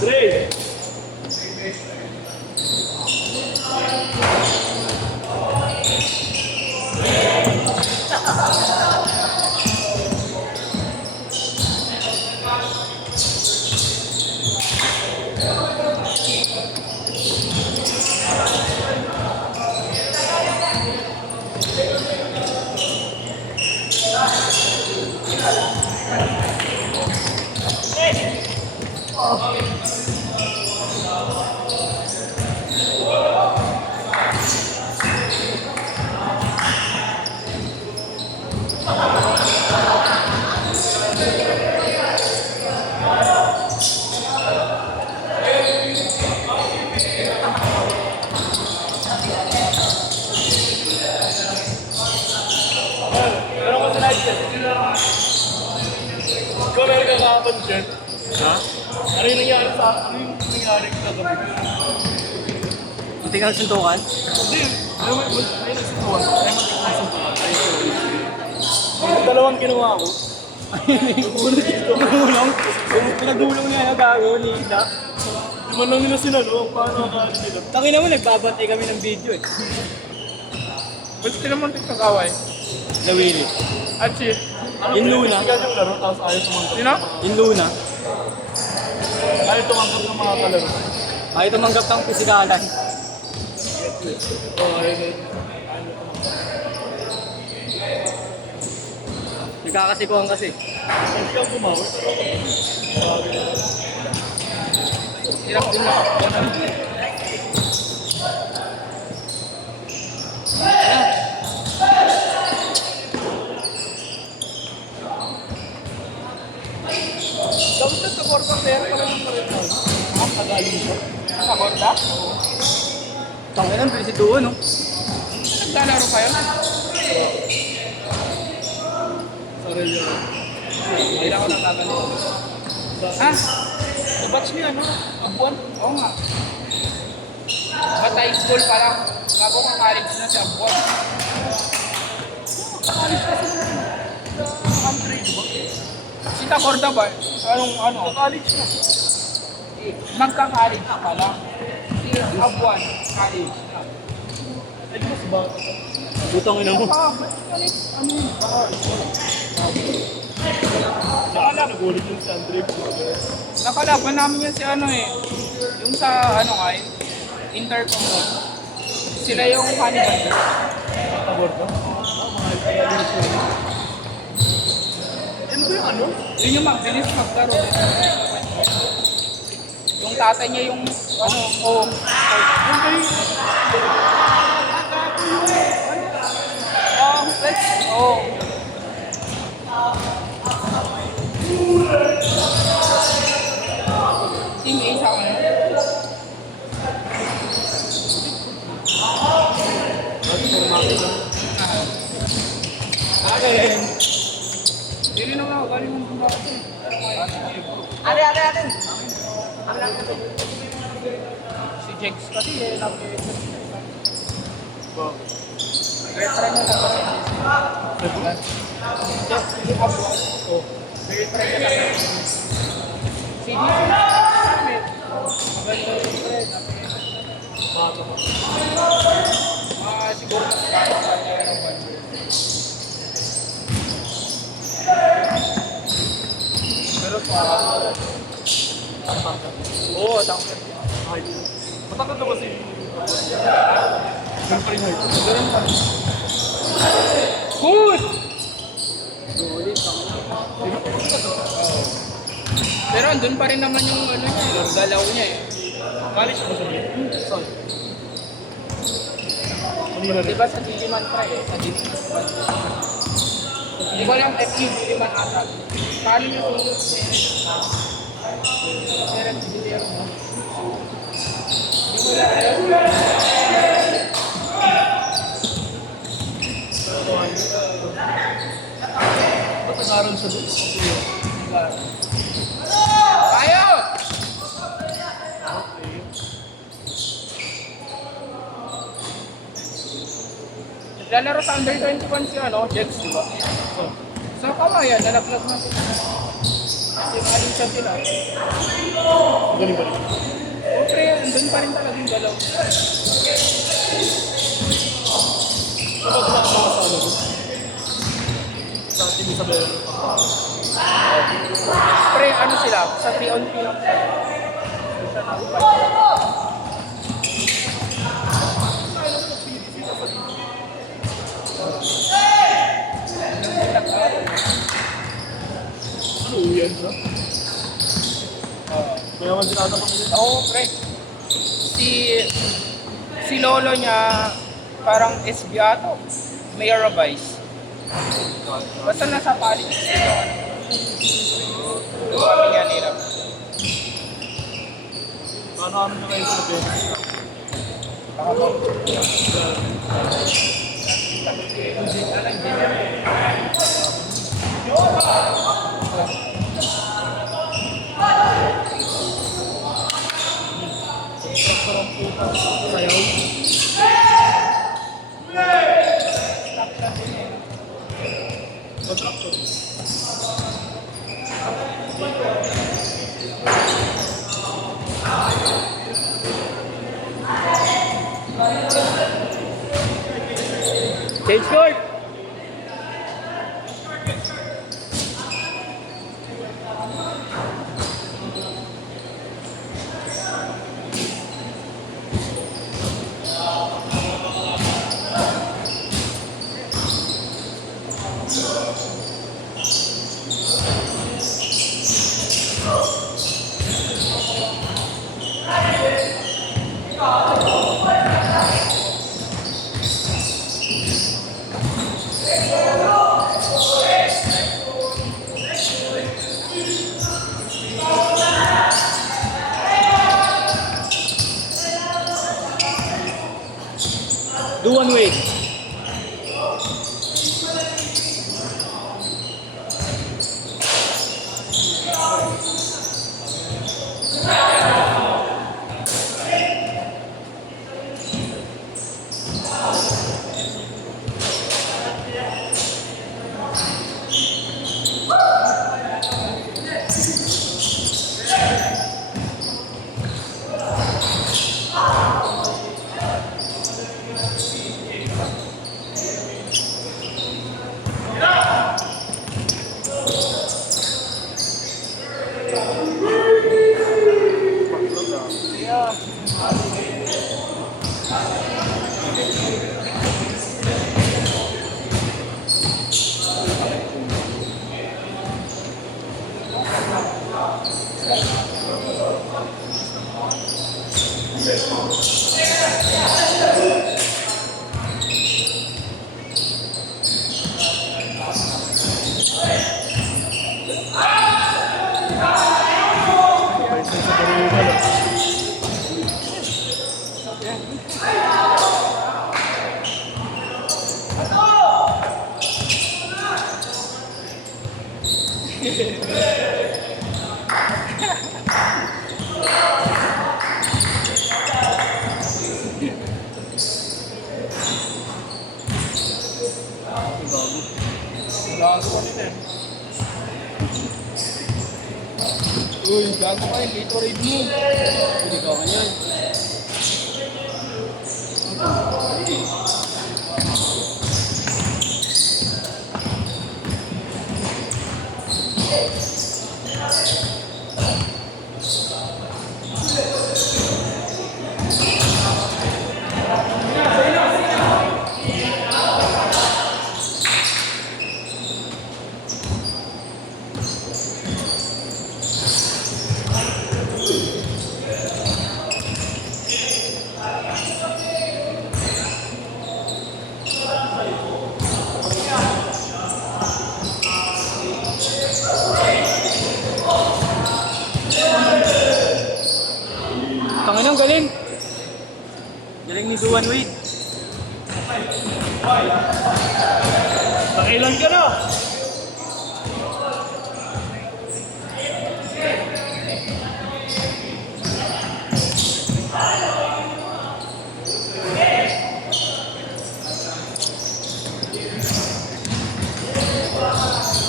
Dre! Ikaw meron ka kakapansin? Ha? Ano yung nangyari kagabi? Hindi ka nagsuntukan? Hindi. May nagsuntukan. May nagsuntukan. Dalawang ginawa ko. Una dito. Pinagulong niya na gago ni Ida. Di man lang nila sinalo. Paano akala nila? Tangina mo, nagbabantay kami ng video eh. Ba't sila man tigkakaway? Nawili. At si... Yung Luna. Pinag-isigan yung laro, tapos ayaw tumanggap. Sino? Yung Luna. Ayaw tumanggap ng mga kalaro. Ayaw tumanggap ng pisikalan. Oo, ayaw. Nagkakasikuhan kasi. Hindi ka kumawin. Hirap din na. Dapat na sa korda pero pala ng marito. Ang kagaling ko. Sa korda? Tangina, bilis ito no? Naglalaro kayo? Sorry yun. Kailan ko natatanong. Ah? Nabatch niyo ano? Ang buwan? Oo nga. Ba't high school pa lang? Bago ka college na siya buwan. College kasi naman. Country, di ba? Si Takorda ba? Ano? College na. Magka-college pa lang. Si Abuan, college na. Ay, mas ba? Butang ina mo. Ano yun? Nagulit yung Sandrip. Nakalaban namin yan si ano eh. Yung sa ano nga eh. Intercom doon. Sila yung Hannibal. Tabordo? Ano ba yung ano? Yun yung magbilis maglaro. Yung tatay niya yung ano, oh. Yung ba yung... Oh. Team A sa ano? Akin. Hindi naman ako, galing mong bumbaka. Ate. Si Jex kasi eh, Retry na lang kasi. Jex, hindi pa buwan. Oh. Retry na lang. Si DC na. Maganda yung trend. Bago. Siguro mas bago pa niya ng 1 year. Pero oo, tangkad. Matangkad na ba si... Siyempre nga ito. Ganun pa. Good! Pero andun pa rin naman yung ano niya, yung galaw niya eh. College mo sabi? Saan? Diba sa Digiman Try eh? Sa Digiman Try. Hindi ko alam FQ Digiman ata. Paano niyo kung yung Seren Digiman mo? Hindi mo lang ba't nag-aaral siya doon? Tayo! Naglalaro sa under 21 si ano, Jets, di ba? Sa Kamayan, nalaglag na sila. Yung aling sa sila. Galing ba rin? O pre, andun pa rin talaga yung galaw. Ano ba tumatawa sa ano? Sa Team Isabel. Pre, ano sila? Sa 3-on-3 lang. Sa Ano yan siya? Kaya man sinasa pa nila. Oo, pre. Si lolo niya, parang SB ato. Mayor of Vice. Basta nasa politics nila. Yung pamilya nila. Paano kami na kayo sa Benes? Baka mo. Sarap po ka. Sayaw. Kontraktor. Change court! Do one way. Paisa sa Perugal. Gago ka nila eh. Uy, gago ka eh. Gatorade mo. Hindi ka kanyan. Tangin ang galing. Galing ni Duan Wade. Nakailan ka na?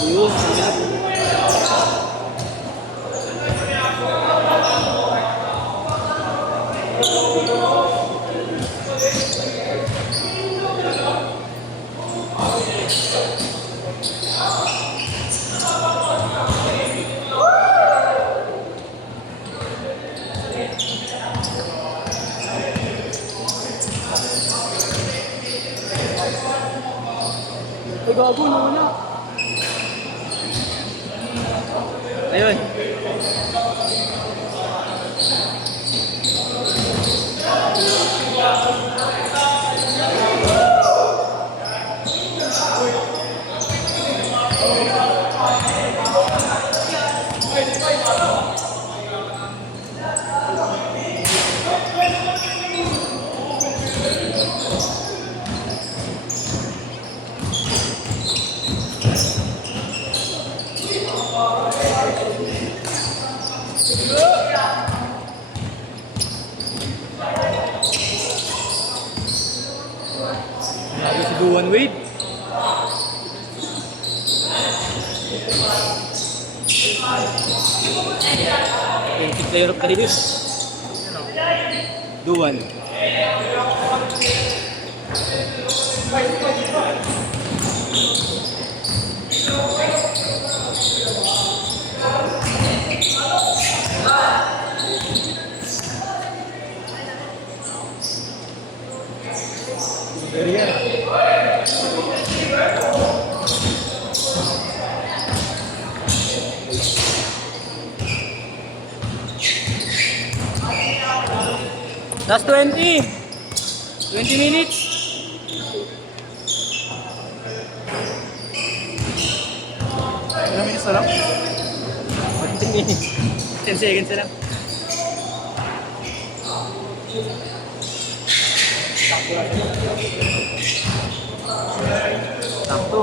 Ayun, Gago, nawala. Ayun. Lagi si Duan Wade. Painted player of the release. Duan. Last 20. 20 minutes. Ilang minutes na lang? 10 minutes. 10 seconds na lang. Sakto.